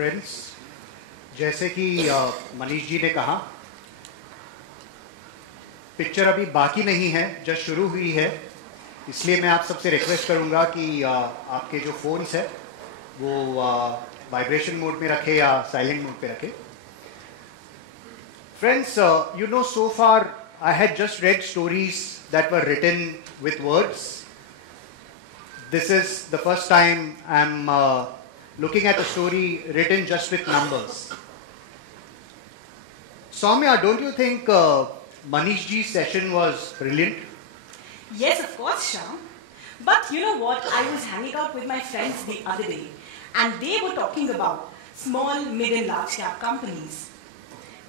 friends, जैसे कि मनीष जी ने कहा, पिक्चर अभी बाकी नहीं है, जस्ट शुरू हुई है, इसलिए मैं आप सबसे रिक्वेस्ट करूंगा कि आपके जो फोन्स है वो वाइब्रेशन मोड में रखें या साइलेंट मोड पे रखें. Friends, you know, so far I had just read stories that were written with words. This is the first time I'm looking at a story written just with numbers. Soumya, don't you think Manish ji's session was brilliant? Yes, of course, Shyam. But you know what? I was hanging out with my friends the other day, and they were talking about small, mid and large cap companies.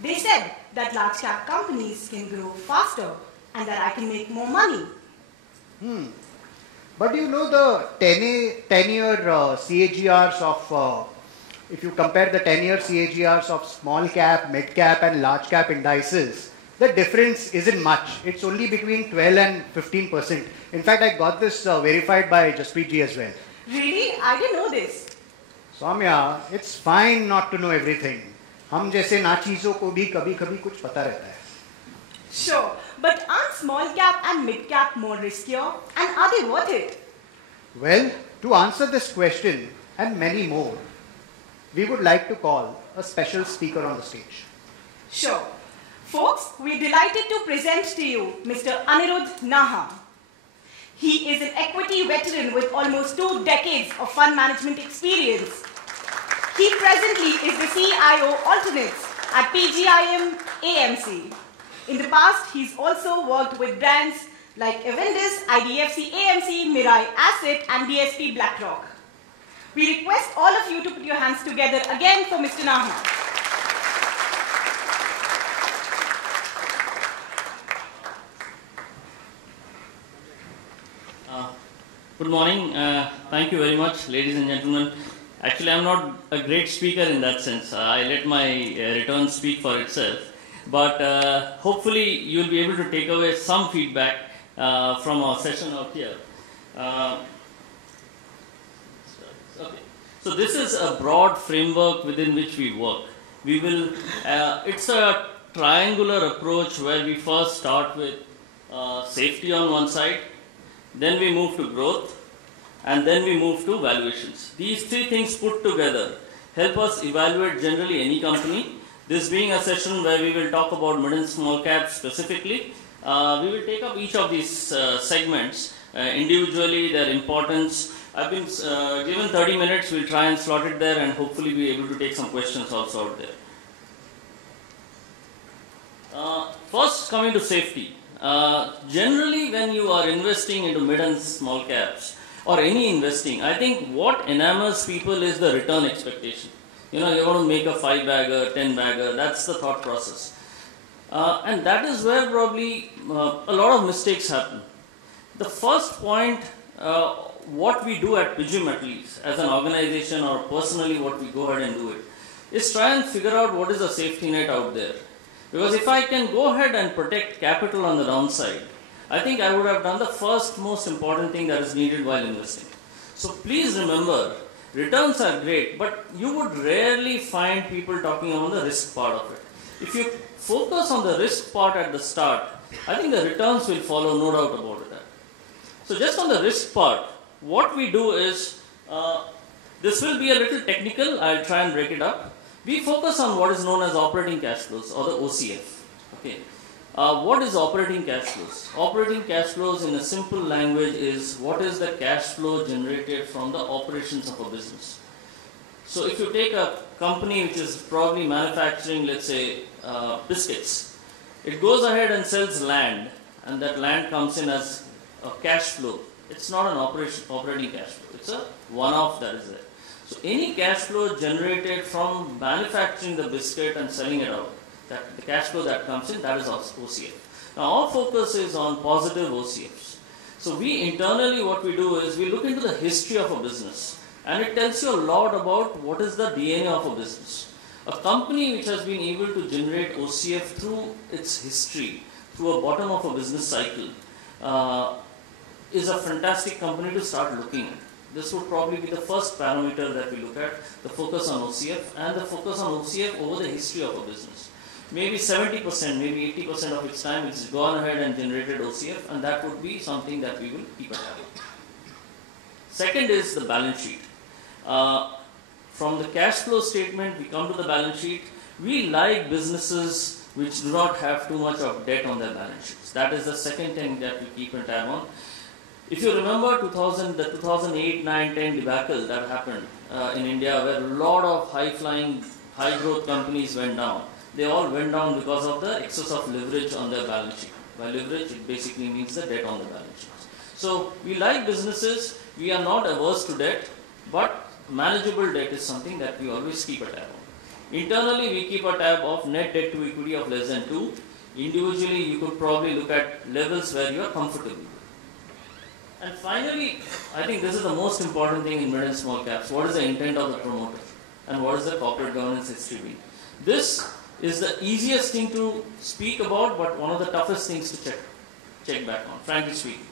They said that large cap companies can grow faster and that I can make more money. But you know the 10-year CAGRs of, if you compare the 10-year CAGRs of small cap, mid cap and large cap indices, the difference isn't much. It's only between 12 and 15%. In fact, I got this verified by Jaspreet ji as well. Really? I didn't know this. Soumya, it's fine not to know everything. हम जैसे ना चीजों को भी कभी-कभी कुछ पता रहता है. Sure, but aren't small cap and mid cap more riskier? And are they worth it? Well, to answer this question and many more, we would like to call a special speaker on the stage. Sure. Folks, we're delighted to present to you Mr. Aniruddha Naha. He is an equity veteran with almost 2 decades of fund management experience. He presently is the CIO alternates at PGIM AMC. In the past, he's also worked with brands like Avendus, IDFC AMC, Mirai Asset, and DSP BlackRock. We request all of you to put your hands together again for Mr. Naha. Good morning. Thank you very much, ladies and gentlemen. Actually, I'm not a great speaker in that sense. I let my return speak for itself. But hopefully, you'll be able to take away some feedback from our session out here. Okay. So this is a broad framework within which we work. We will. It's a triangular approach where we first start with safety on one side, then we move to growth, and then we move to valuations. These 3 things put together help us evaluate generally any company. This being a session where we will talk about mid and small caps specifically, we will take up each of these segments individually, their importance. I've been given 30 minutes, we'll try and slot it there and hopefully be able to take some questions also out there. First, coming to safety. Generally, when you are investing into mid and small caps, or any investing, I think what enamors people is the return expectation. You know, you want to make a 5-bagger, 10-bagger, that's the thought process. And that is where probably a lot of mistakes happen. The first point, what we do at PGIM at least, as an organization or personally what we go ahead and do it, is try and figure out what is the safety net out there. Because if I can go ahead and protect capital on the downside, I think I would have done the first most important thing that is needed while investing. So please remember, returns are great, but you would rarely find people talking about the risk part of it. If you focus on the risk part at the start, I think the returns will follow, no doubt about it. So just on the risk part, what we do is, this will be a little technical, I'll try and break it up. We focus on what is known as operating cash flows or the OCF. Okay. What is operating cash flows? Operating cash flows in a simple language is what is the cash flow generated from the operations of a business. So if you take a company which is probably manufacturing, let's say, biscuits, it goes ahead and sells land, and that land comes in as a cash flow. It's not an operating cash flow. It's a one-off that is there. So any cash flow generated from manufacturing the biscuit and selling it out, the cash flow that comes in, that is OCF. Now our focus is on positive OCFs. So we internally what we do is we look into the history of a business, and it tells you a lot about what is the DNA of a business. A company which has been able to generate OCF through its history, through a bottom of a business cycle, is a fantastic company to start looking at. This would probably be the first parameter that we look at, the focus on OCF and the focus on OCF over the history of a business. Maybe 70%, maybe 80% of its time it's gone ahead and generated OCF, and that would be something that we will keep a tab on. Second is the balance sheet. From the cash flow statement, we come to the balance sheet. We like businesses which do not have too much of debt on their balance sheets. That is the second thing that we keep a tab on. If you remember the 2008, 9, 10 debacle that happened in India, where a lot of high-flying, high-growth companies went down, they all went down because of the excess of leverage on their balance sheet. By leverage, it basically means the debt on the balance sheet. So we like businesses, we are not averse to debt, but manageable debt is something that we always keep a tab on. Internally, we keep a tab of net debt to equity of less than 2. Individually, you could probably look at levels where you are comfortable. And finally, I think this is the most important thing in mid and small caps. What is the intent of the promoter? And what is the corporate governance history? This is the easiest thing to speak about, but one of the toughest things to check back on, frankly speaking.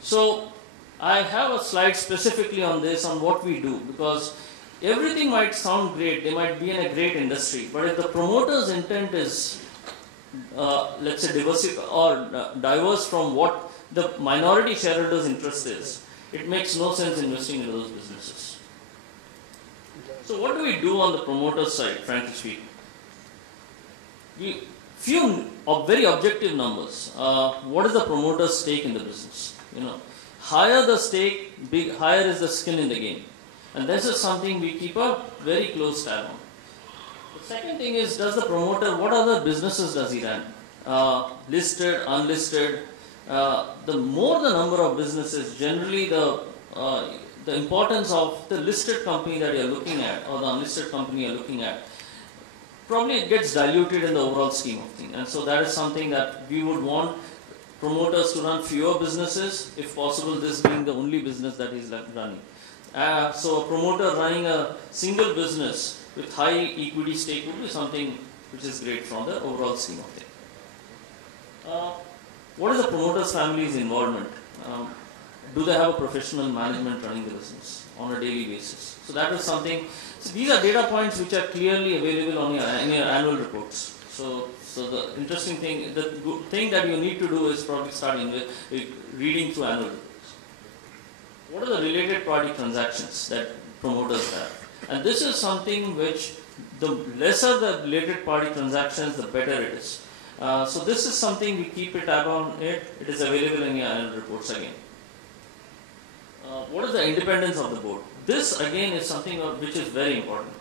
So, I have a slide specifically on this, on what we do, because everything might sound great, they might be in a great industry, but if the promoter's intent is, let's say, diverse from what the minority shareholder's interest is, it makes no sense investing in those businesses. So what do we do on the promoter's side, frankly speaking? Few very objective numbers. What is the promoter's stake in the business? Higher the stake, higher is the skin in the game. And this is something we keep a very close tab on. The second thing is, does the promoter, what other businesses does he run? Listed, unlisted. The more the number of businesses, generally the importance of the listed company that you are looking at or the unlisted company you are looking at, probably it gets diluted in the overall scheme of things. And so that is something that we would want promoters to run fewer businesses, if possible, this being the only business that he's running. So a promoter running a single business with high equity stake would be something which is great from the overall scheme of things. What is the promoter's family's involvement? Do they have a professional management running the business on a daily basis? So that is something. So these are data points which are clearly available on your annual reports. So the interesting thing, the thing that you need to do is probably start reading through annual reports. What are the related party transactions that promoters have? And this is something which, the lesser the related party transactions, the better it is. So this is something we keep a tab on it. It is available in your annual reports again. What is the independence of the board? This again is something which is very important.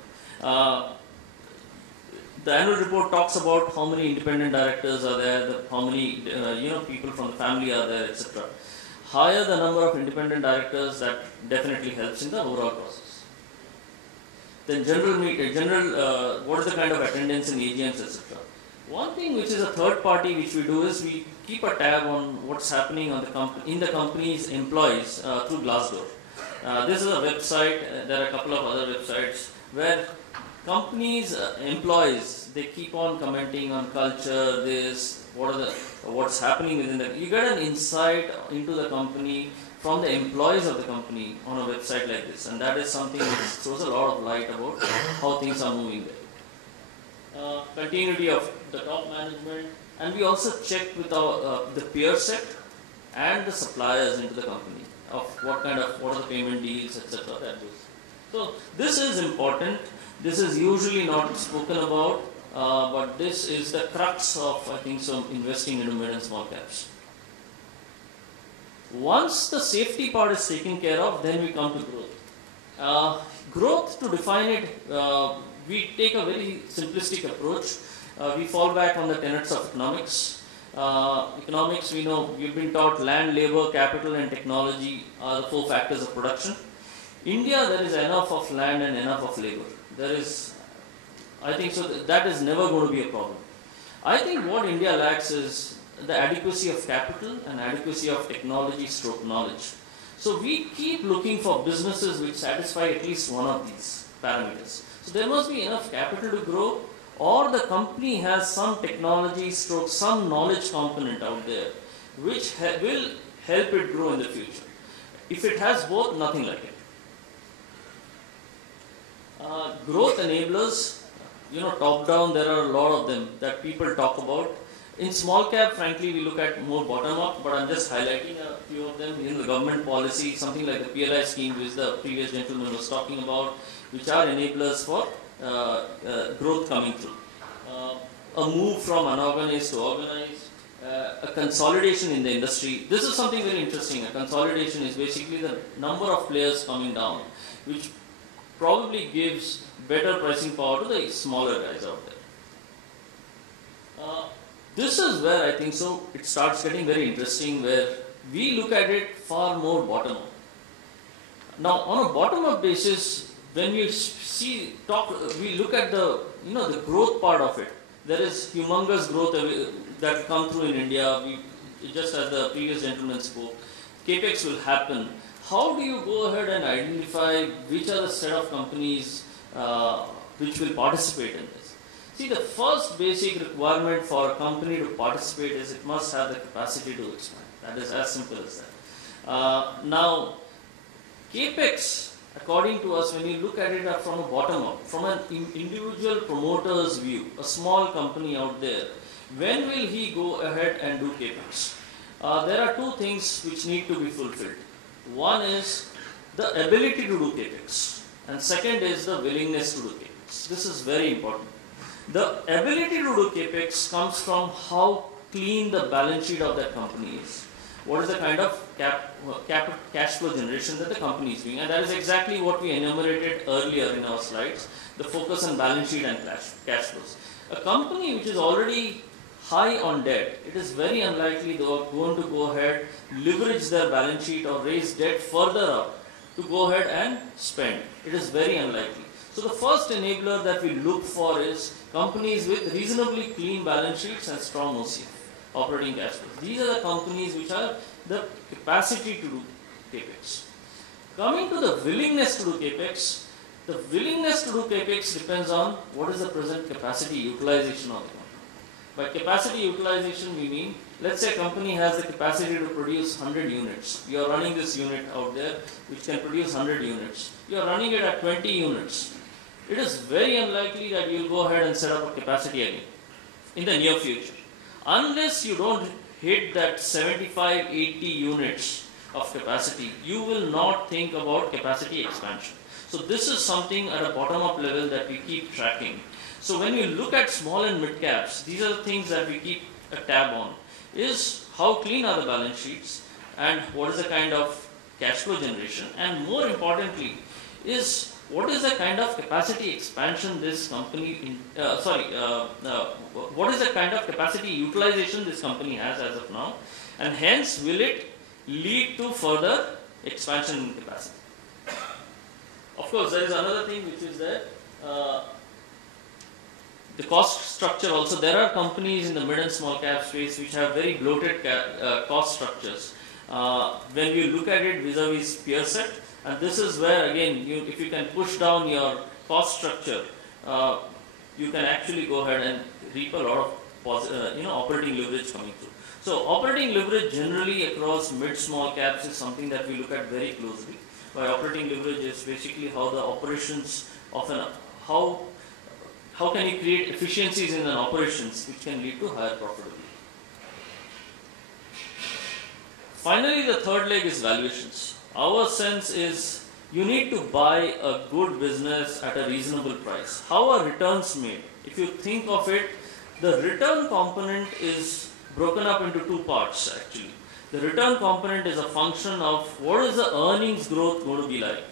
The annual report talks about how many independent directors are there, how many people from the family are there, etc. Higher the number of independent directors, that definitely helps in the overall process. Then what is the kind of attendance in AGMs, etc. One thing which is a third party which we do is we keep a tab on what's happening on in the company's employees through Glassdoor. This is a website, there are a couple of other websites where companies, employees, they keep on commenting on culture, what's happening within the, you get an insight into the company from the employees of the company on a website like this, and that is something which throws a lot of light about how things are moving there. Continuity of the top management, and we also check with the peer set and the suppliers into the company of what are the payment deals, etc. that goes. So this is important. This is usually not spoken about, but this is the crux of, I think, some investing into mid and small caps. Once the safety part is taken care of, then we come to growth. Growth, to define it, we take a very simplistic approach. We fall back on the tenets of economics. Economics, we know, we've been taught land, labor, capital and technology are the 4 factors of production. India, there is enough of land and enough of labor. There is, I think so, that is never going to be a problem. I think what India lacks is the adequacy of capital and adequacy of technology / knowledge. So we keep looking for businesses which satisfy at least one of these parameters. So there must be enough capital to grow, or the company has some technology / some knowledge component out there which will help it grow in the future. If it has both, nothing like it. Growth enablers, top down, there are a lot of them that people talk about. In small cap, frankly, we look at more bottom up, but I'm just highlighting a few of them. The government policy, something like the PLI scheme, which the previous gentleman was talking about, which are enablers for growth coming through. A move from unorganized to organized, a consolidation in the industry. This is something very interesting. A consolidation is basically the number of players coming down, which probably gives better pricing power to the smaller guys out there. This is where I think so it starts getting very interesting, where we look at it far more bottom up. Now, on a bottom up basis, when we we look at the the growth part of it. There is humongous growth that come through in India. Just as the previous gentleman spoke, capex will happen. How do you go ahead and identify which are the set of companies which will participate in this? See, the first basic requirement for a company to participate is it must have the capacity to expand. That is as simple as that. Now, capex, according to us, when you look at it from a bottom up, from an individual promoter's view, a small company out there, when will he go ahead and do capex? There are two things which need to be fulfilled. One is the ability to do capex, and second is the willingness to do capex. This is very important. The ability to do capex comes from how clean the balance sheet of that company is. What is the kind of cash flow generation that the company is doing? And that is exactly what we enumerated earlier in our slides, the focus on balance sheet and cash flows. A company which is already high on debt, it is very unlikely they are going to go ahead, leverage their balance sheet or raise debt further up to go ahead and spend. It is very unlikely. So the first enabler that we look for is companies with reasonably clean balance sheets and strong OCF, operating cash flows. These are the companies which have the capacity to do capex. Coming to the willingness to do capex, the willingness to do capex depends on what is the present capacity utilization of the company. By capacity utilization, we mean, let's say a company has the capacity to produce 100 units. You are running this unit out there which can produce 100 units. You are running it at 20 units. It is very unlikely that you will go ahead and set up a capacity again in the near future. Unless you don't hit that 75, 80 units of capacity, you will not think about capacity expansion. So this is something at a bottom-up level that we keep tracking. So when you look at small and mid caps, these are the things that we keep a tab on. Is how clean are the balance sheets and what is the kind of cash flow generation, and more importantly is what is the kind of capacity expansion this company, what is the kind of capacity utilization this company has as of now, and hence will it lead to further expansion in capacity. Of course, there is another thing which is that the cost structure also. There are companies in the mid and small cap space which have very bloated cost structures. When you look at it vis-a-vis peer set, and this is where again, if you can push down your cost structure, you can actually go ahead and reap a lot of operating leverage coming through. So operating leverage generally across mid-small caps is something that we look at very closely. By operating leverage is basically how the operations of how can you create efficiencies in an operations which can lead to higher profitability. Finally, the third leg is valuations. Our sense is you need to buy a good business at a reasonable price. How are returns made? If you think of it, the return component is broken up into two parts actually. The return component is a function of what is the earnings growth going to be like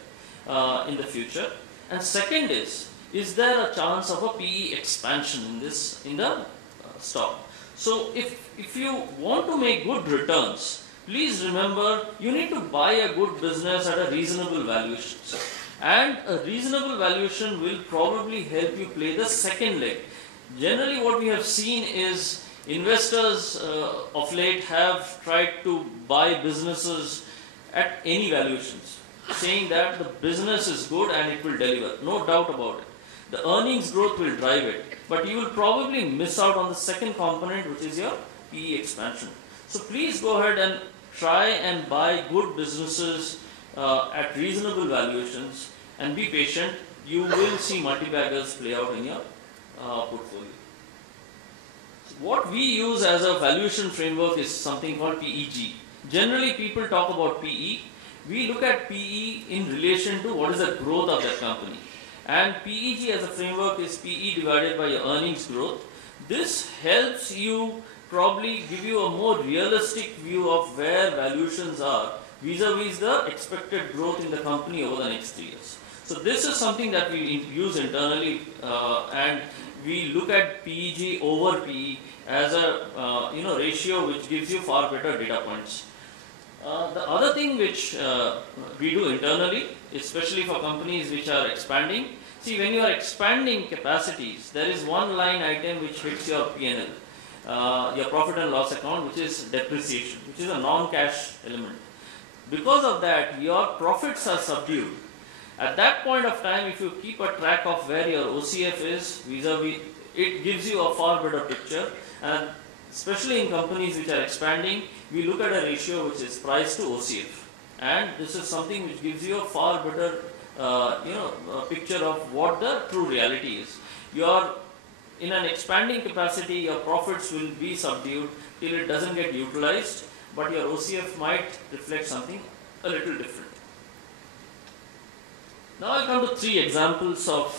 in the future, and second is there a chance of a PE expansion in the stock? So if you want to make good returns, please remember you need to buy a good business at a reasonable valuation, and a reasonable valuation will probably help you play the second leg. Generally, what we have seen is investors of late have tried to buy businesses at any valuations, saying that the business is good and it will deliver. No doubt about it. The earnings growth will drive it, but you will probably miss out on the second component, which is your PE expansion. So please go ahead and try and buy good businesses at reasonable valuations and be patient. you will see multi-baggers play out in your portfolio. What we use as a valuation framework is something called PEG. Generally, people talk about PE. We look at PE in relation to what is the growth of that company. And PEG as a framework is PE divided by your earnings growth. This helps you probably give you a more realistic view of where valuations are vis-a-vis the expected growth in the company over the next 3 years. So this is something that we use internally, and we look at PEG over PE as a ratio which gives you far better data points. The other thing which we do internally, especially for companies which are expanding, see, when you are expanding capacities, there is one line item which hits your P&L, your profit and loss account, which is depreciation, which is a non-cash element. Because of that, your profits are subdued. At that point of time, if you keep a track of where your OCF is vis-a-vis, it gives you a far better picture. And especially in companies which are expanding, we look at a ratio which is price to OCF. And this is something which gives you a far better picture of what the true reality is. In an expanding capacity, your profits will be subdued till it doesn't get utilized, but your OCF might reflect something a little different. Now I'll come to 3 examples of,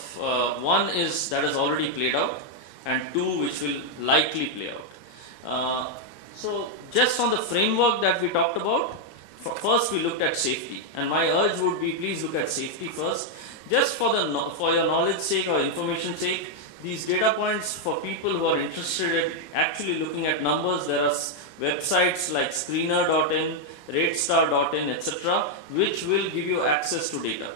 one is that has already played out, and 2 which will likely play out. So just on the framework that we talked about, first we looked at safety, and my urge would be please look at safety first. Just for your knowledge sake or information sake, these data points for people who are interested in actually looking at numbers, there are websites like screener.in, ratestar.in, etc., which will give you access to data.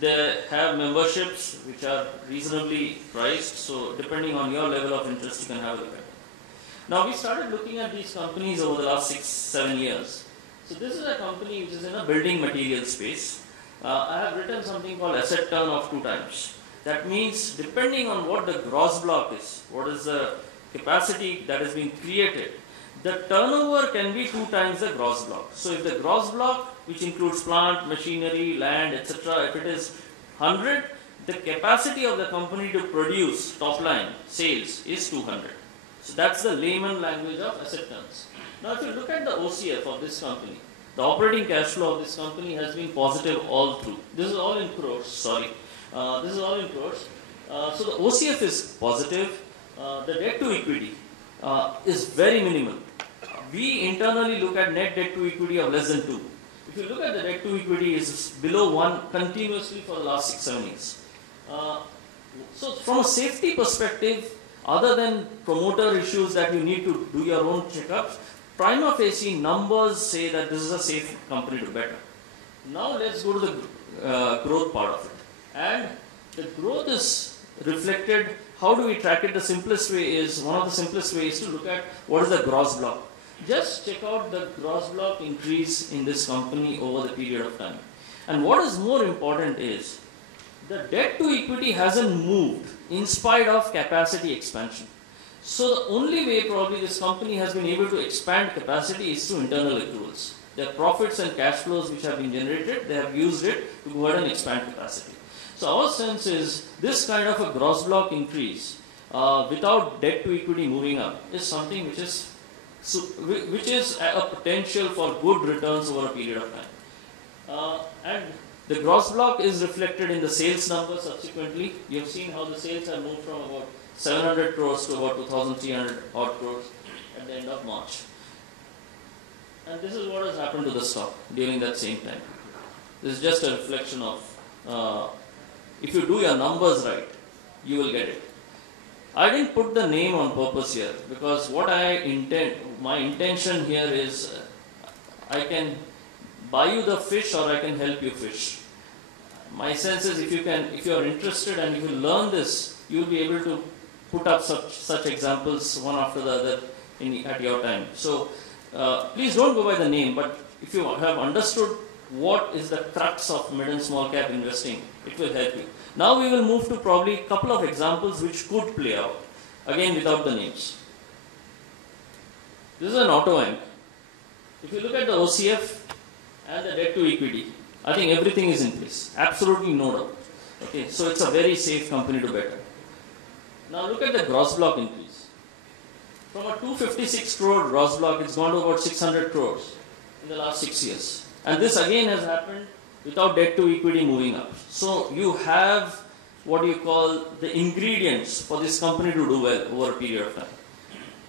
They have memberships which are reasonably priced, so depending on your level of interest, you can have a look at it. Now we started looking at these companies over the last 6-7 years. So this is a company which is in a building material space. I have written something called asset turn of 2 times. That means depending on what the gross block is, what is the capacity that is being created, the turnover can be 2 times the gross block. So if the gross block, which includes plant, machinery, land, etc., if it is 100, the capacity of the company to produce top line sales is 200. So that's the layman language of asset turns. Now if you look at the OCF of this company, the operating cash flow of this company has been positive all through. This is all in crores, sorry. This is all in crores. So the OCF is positive. The debt to equity is very minimal. We internally look at net debt to equity of less than 2. If you look at the debt to equity, is below 1 continuously for the last 6-7 years. So from a safety perspective, other than promoter issues that you need to do your own checkups, prima facie numbers say that this is a safe company to bet on. Now let's go to the growth part of it. And the growth is reflected. How do we track it? The simplest way is, one of the simplest ways to look at what is the gross block. Just check out the gross block increase in this company over the period of time. And what is more important is, the debt to equity hasn't moved in spite of capacity expansion. So the only way probably this company has been able to expand capacity is through internal accruals. Their profits and cash flows which have been generated, they have used it to go ahead and expand capacity. So our sense is this kind of a gross block increase without debt to equity moving up is something which is a potential for good returns over a period of time. And the gross block is reflected in the sales numbers subsequently. You have seen how the sales have moved from about 700 crores to about 2,300 odd crores at the end of March. And this is what has happened to the stock during that same time. This is just a reflection of, if you do your numbers right, you will get it. I didn't put the name on purpose here because what my intention here is, I can buy you the fish or I can help you fish. My sense is if you are interested and if you learn this, you will be able to put up such examples one after the other at your time. So please don't go by the name, but if you have understood what is the crux of mid and small cap investing, it will help you. Now we will move to probably a couple of examples which could play out, again without the names. This is an auto bank. If you look at the OCF and the debt to equity, I think everything is in place, absolutely no doubt. Okay, so it's a very safe company to bet on. Now look at the gross block increase. From a 256 crore gross block, it's gone to about 600 crores in the last 6 years. And this again has happened without debt to equity moving up. So you have what you call the ingredients for this company to do well over a period of time.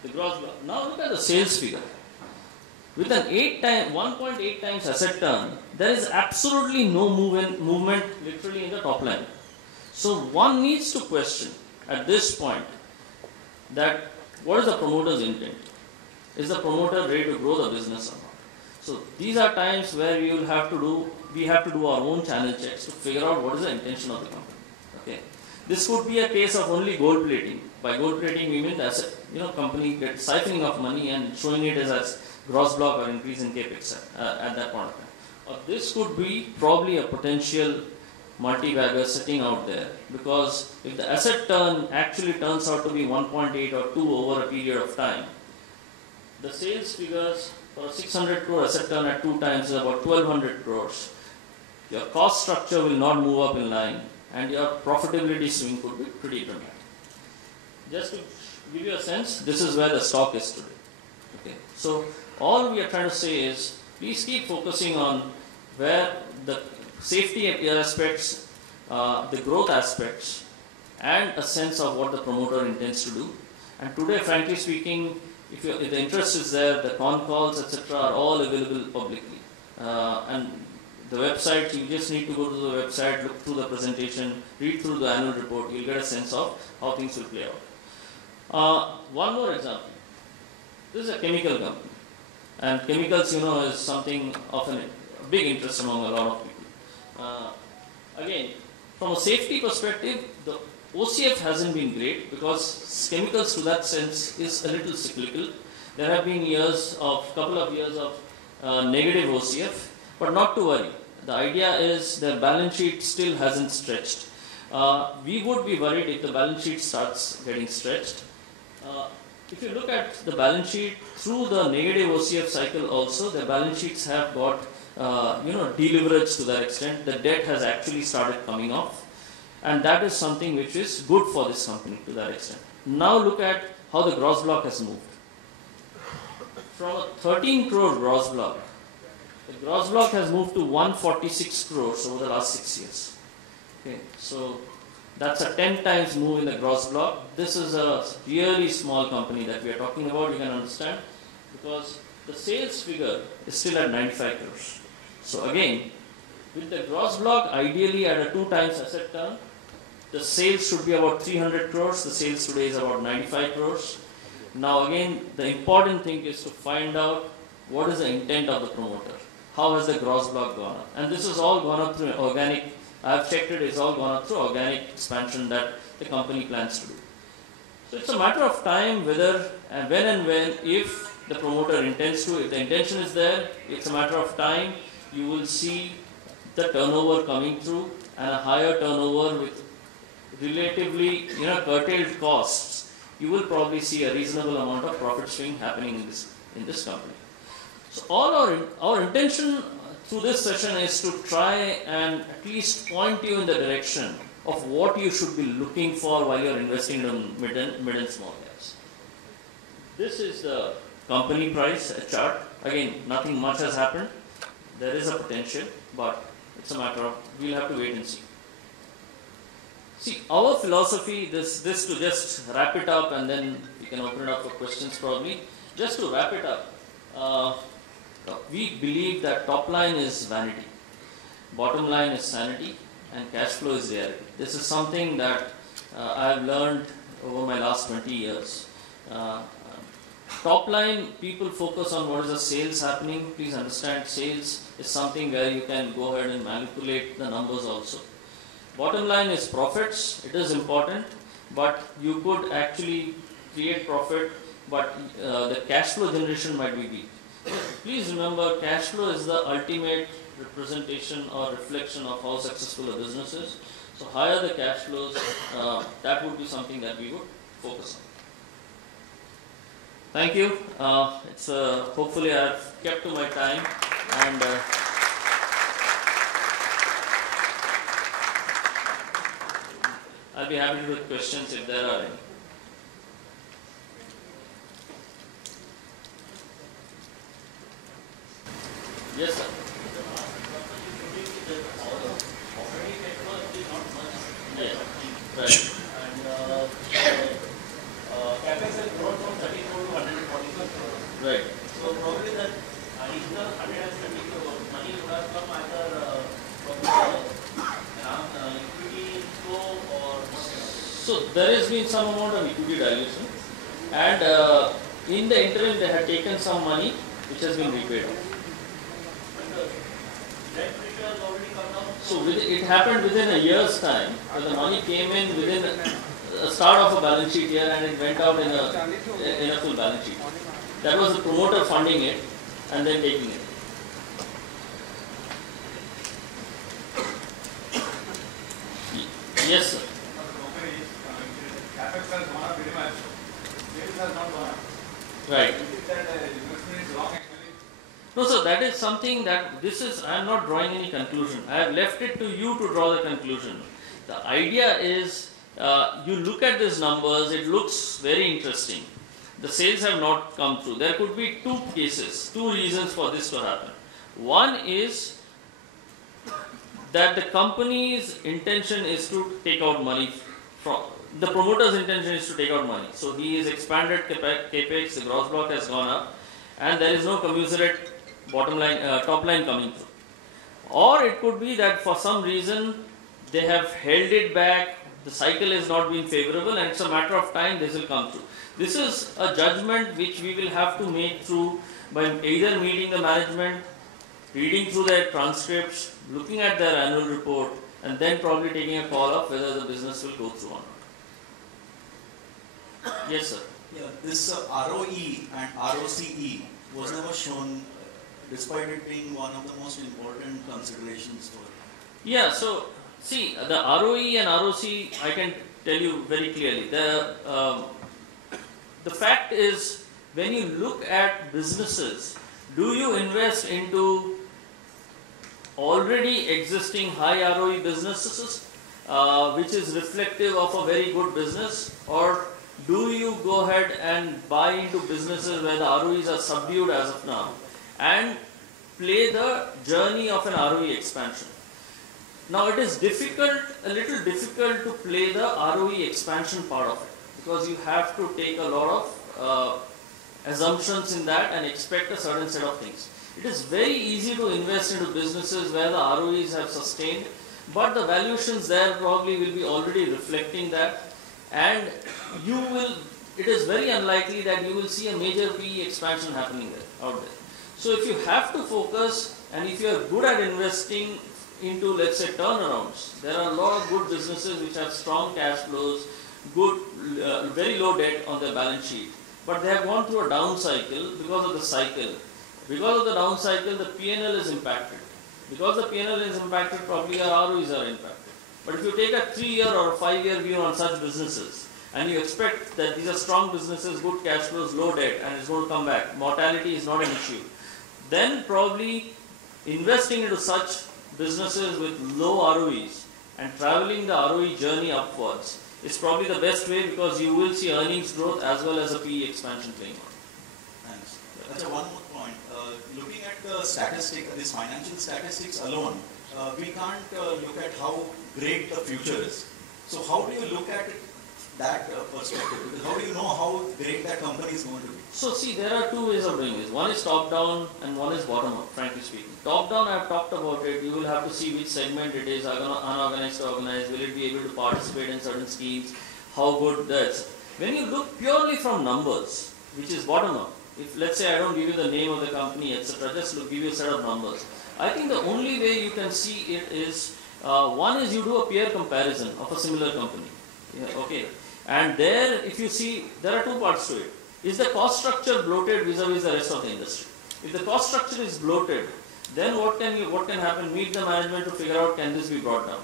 The gross block. Now look at the sales figure. With an 1.8 times asset turn, there is absolutely no movement literally in the top line. So one needs to question at this point that what is the promoter's intent? Is the promoter ready to grow the business or not? So these are times where we have to do our own channel checks to figure out what is the intention of the company. Okay. This could be a case of only gold plating. By gold plating we mean that company gets siphoning of money and showing it as gross block or increase in capex at that point of time. Or this could be probably a potential multi-bagger sitting out there, because if the asset turn actually turns out to be 1.8 or 2 over a period of time, the sales figures for a 600 crore asset turn at 2 times is about 1200 crores. Your cost structure will not move up in line and your profitability swing could be pretty dramatic. Just to give you a sense, this is where the stock is today. Okay. So all we are trying to say is, please keep focusing on where the safety aspects, the growth aspects, and a sense of what the promoter intends to do. And today, frankly speaking, if the interest is there, the con calls, etc., are all available publicly. And the website, you just need to go to the website, look through the presentation, read through the annual report, you'll get a sense of how things will play out. One more example. This is a chemical company. And chemicals, is something of a big interest among a lot of people. Again, from a safety perspective, the OCF hasn't been great because chemicals to that sense is a little cyclical. There have been couple of years of negative OCF, but not to worry. The idea is the balance sheet still hasn't stretched. We would be worried if the balance sheet starts getting stretched. If you look at the balance sheet through the negative OCF cycle also, the balance sheets have got deleveraged to that extent. The debt has actually started coming off, and that is something which is good for this company to that extent. Now look at how the gross block has moved. From a 13 crore gross block, the gross block has moved to 146 crores over the last 6 years. Okay, so that's a 10 times move in the gross block. This is a really small company that we are talking about, you can understand, because the sales figure is still at 95 crores. So again, with the gross block ideally at a 2 times asset turn, the sales should be about 300 crores. The sales today is about 95 crores. Now again, the important thing is to find out what is the intent of the promoter. How has the gross block gone up? And this has all gone up through organic, I've checked it, it's all gone up through organic expansion that the company plans to do. So it's a matter of time whether and when, if the promoter intends to, if the intention is there, it's a matter of time, you will see the turnover coming through and a higher turnover with relatively curtailed costs. You will probably see a reasonable amount of profit swing happening in this company. So all our intention through this session is to try and at least point you in the direction of what you should be looking for while you're investing in mid and small caps. This is the company price, a chart. Again, nothing much has happened. There is a potential, but it's a matter of, we'll have to wait and see. See, our philosophy, this to just wrap it up, and then we can open it up for questions probably. Just to wrap it up, we believe that top line is vanity, bottom line is sanity, and cash flow is reality. This is something that I have learned over my last 20 years. Top line, people focus on what is the sales happening. Please understand, sales is something where you can go ahead and manipulate the numbers also. Bottom line is profits. It is important, but you could actually create profit, but the cash flow generation might be weak. Please remember, cash flow is the ultimate representation or reflection of how successful a business is. So higher the cash flows, that would be something that we would focus on. Thank you. Hopefully I've kept to my time, and I'll be happy to take questions if there are any. Yes, sir. Yes. Right. CapEx has grown from 34 to 140. Right. So probably that additional 170 crore money would have come either from the equity flow or. So there has been some amount of equity dilution, and in the interim they had taken some money which has been repaid. Debt ratio has already come down. So it happened within a year's time, but the money came in within a start of a balance sheet year, and it went out in a full balance sheet. That was the promoter funding it and then taking it. Yes, sir. CapEx has gone up very much. Sales has not gone up. Right. Is that investment is wrong actually? No, sir, that is something that I am not drawing any conclusion. I have left it to you to draw the conclusion. The idea is, you look at these numbers, it looks very interesting. The sales have not come through. There could be two cases, two reasons for this to happen. One is that the company's intention is to take out money from, the promoter's intention is to take out money. So he has expanded capex, the gross block has gone up, and there is no commensurate bottom line, top line coming through. Or it could be that for some reason they have held it back, the cycle has not been favorable, and it's a matter of time this will come through. This is a judgment which we will have to make through by either meeting the management, reading through their transcripts, looking at their annual report, and then probably taking a call of whether the business will go through or not. Yes, sir. Yeah, this ROE and ROCE was never shown, despite it being one of the most important considerations for. Yeah, so see, the ROE and ROC, I can tell you very clearly. The fact is, when you look at businesses, do you invest into already existing high ROE businesses, which is reflective of a very good business, or do you go ahead and buy into businesses where the ROEs are subdued as of now and play the journey of an ROE expansion? Now it is a little difficult to play the ROE expansion part of it, because you have to take a lot of assumptions in that and expect a certain set of things. It is very easy to invest into businesses where the ROEs have sustained, but the valuations there probably will be already reflecting that, and it is very unlikely that you will see a major PE expansion happening out there. So if you have to focus, and if you are good at investing into, let's say, turnarounds, there are a lot of good businesses which have strong cash flows, good, very low debt on their balance sheet, but they have gone through a down cycle because of the cycle. Because of the down cycle, the P&L is impacted. Because the P&L is impacted, probably your ROEs are impacted. But if you take a 3-year or a 5-year view on such businesses, and you expect that these are strong businesses, good cash flows, low debt, and it's going to come back, mortality is not an issue, then probably investing into such businesses with low ROEs and traveling the ROE journey upwards is probably the best way, because you will see earnings growth as well as a PE expansion playing out. Thanks. That's one more point. Looking at the statistics, these financial statistics alone, we can't look at how great the future is. So how do you look at that perspective? Because how do you know how great that company is going to be? So see, there are two ways of doing this. One is top down and one is bottom up, frankly speaking. Top down, I have talked about it. You will have to see which segment it is, unorganized to organized, will it be able to participate in certain schemes, how good that's. When you look purely from numbers, which is bottom up, if let's say I don't give you the name of the company, etc., just give you a set of numbers. I think the only way you can see it is, one is you do a peer comparison of a similar company. Yeah, okay. And there, if you see, there are two parts to it. Is the cost structure bloated vis-a-vis the rest of the industry? If the cost structure is bloated, then what can happen? Meet the management to figure out, can this be brought down?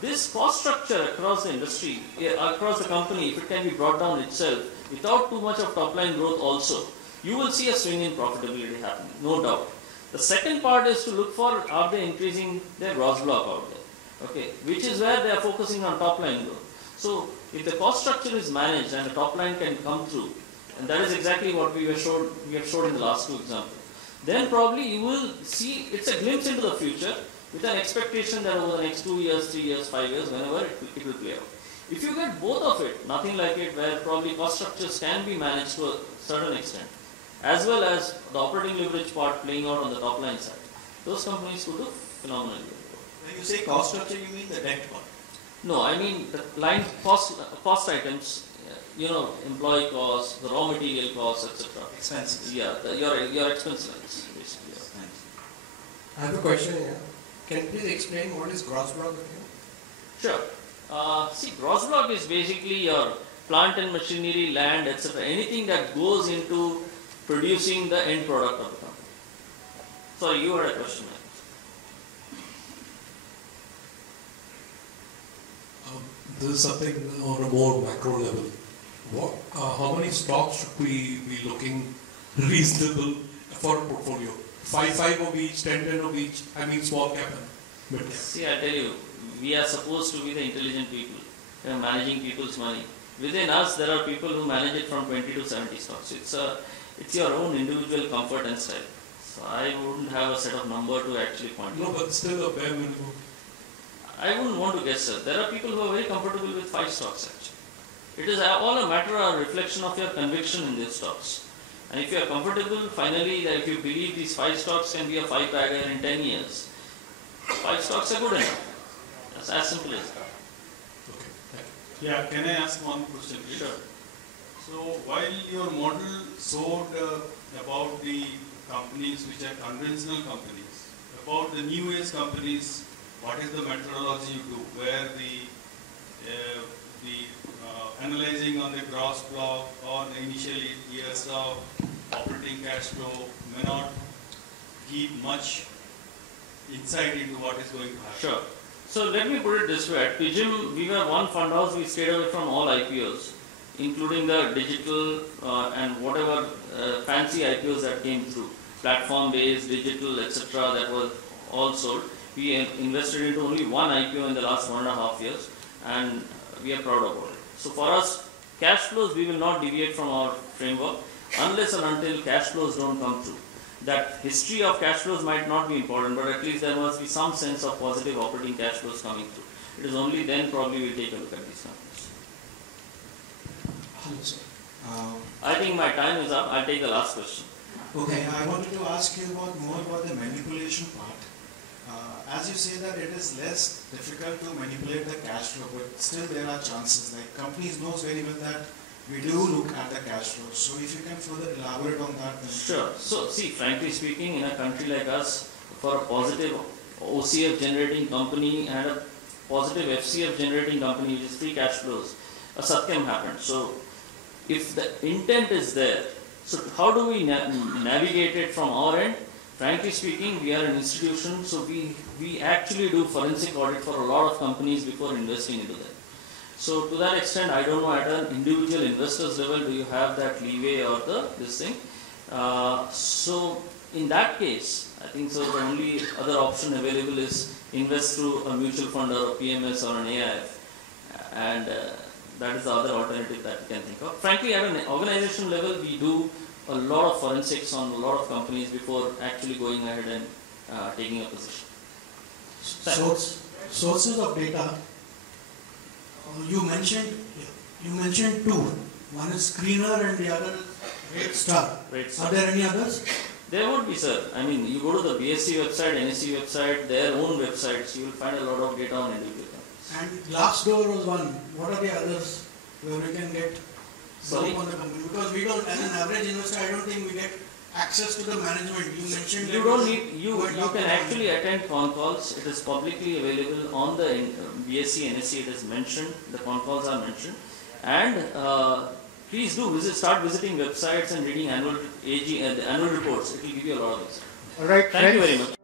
This cost structure across the industry, across the company, if it can be brought down itself, without too much of top line growth also, you will see a swing in profitability happening, no doubt. The second part is to look for, are they increasing their gross block out there? Okay, which is where they are focusing on top line growth. So if the cost structure is managed and the top line can come through, and that is exactly what we have showed in the last two examples, then probably you will see it's a glimpse into the future with an expectation that over the next 2 years, 3 years, 5 years, whenever it will play out. If you get both of it, nothing like it, where probably cost structures can be managed to a certain extent, as well as the operating leverage part playing out on the top line side, those companies could do phenomenally well. When you say cost structure, you mean the debt part? No, I mean the line cost items, employee costs, the raw material costs, etc. Expenses. Yeah, your expense lines, basically. Yeah. I have a question here. Can you please explain what is gross block again? Sure. See, gross block is basically your plant and machinery, land, etc. Anything that goes into producing the end product of the company. Sorry, you had a question. This is something on a more macro level. How many stocks should we be looking reasonable for a portfolio? 5 of each, 10 of each, I mean small cap and mid cap. See, I tell you, we are supposed to be the intelligent people. We are managing people's money. Within us, there are people who manage it from 20 to 70 stocks. It's your own individual comfort and style. So I wouldn't have a set of number to actually point No, to. but still a bare minimum. I wouldn't want to guess, sir. There are people who are very comfortable with 5 stocks actually. It is all a matter of reflection of your conviction in these stocks. And if you are comfortable, finally, that if you believe these 5 stocks can be a 5-bagger in 10 years, 5 stocks are good enough. That's as simple as that. Okay, thank you. Yeah, can I ask one question, please? Sure. So, while your model showed about the companies which are conventional companies, about the new age companies, what is the methodology you do, where the analyzing on the gross block or the initial years of operating cash flow may not give much insight into what is going to happen? Sure. So let me put it this way. At PGIM, we were one fund house. We stayed away from all IPOs, including the digital and whatever fancy IPOs that came through, platform-based, digital, etc. That was all sold. We invested into only one IPO in the last 1.5 years, and we are proud about it. So for us, cash flows, we will not deviate from our framework unless and until cash flows don't come through. That history of cash flows might not be important, but at least there must be some sense of positive operating cash flows coming through. It is only then probably we'll take a look at these companies. Hello, sir. I think my time is up. I'll take the last question. Okay, I wanted to ask you more about the manipulation part. As you say that it is less difficult to manipulate the cash flow, but still there are chances. Like companies knows very well that we do look at the cash flow. So if you can further elaborate on that. Then Sure. So see, frankly speaking, in a country like us, for a positive OCF generating company and a positive FCF generating company, which is free cash flows, a satyam happened. So if the intent is there, so how do we navigate it from our end? Frankly speaking, we are an institution, so we actually do forensic audit for a lot of companies before investing into them. So to that extent, I don't know at an individual investor's level, do you have that leeway or this thing? So in that case, I think so the only other option available is invest through a mutual fund or a PMS or an AIF, and that is the other alternative that you can think of. Frankly, at an organization level, we do a lot of forensics on a lot of companies before actually going ahead and taking a position. sources of data. You mentioned two. One is Screener and the other is RateStar. RateStar. Are there any others? There would be, sir. I mean, you go to the BSC website, NSE website, their own websites, you will find a lot of data on individual companies. And Glassdoor was one. What are the others where we can get Sorry? on the company? Because we don't, as an average investor, I don't think we get access to the management. You mentioned You don't need, you can actually attend con calls. It is publicly available on the BSC, NSE, it is mentioned, the con calls are mentioned. And please do start visiting websites and reading annual reports. It will give you a lot of insight. All right, Thank you friends. very much.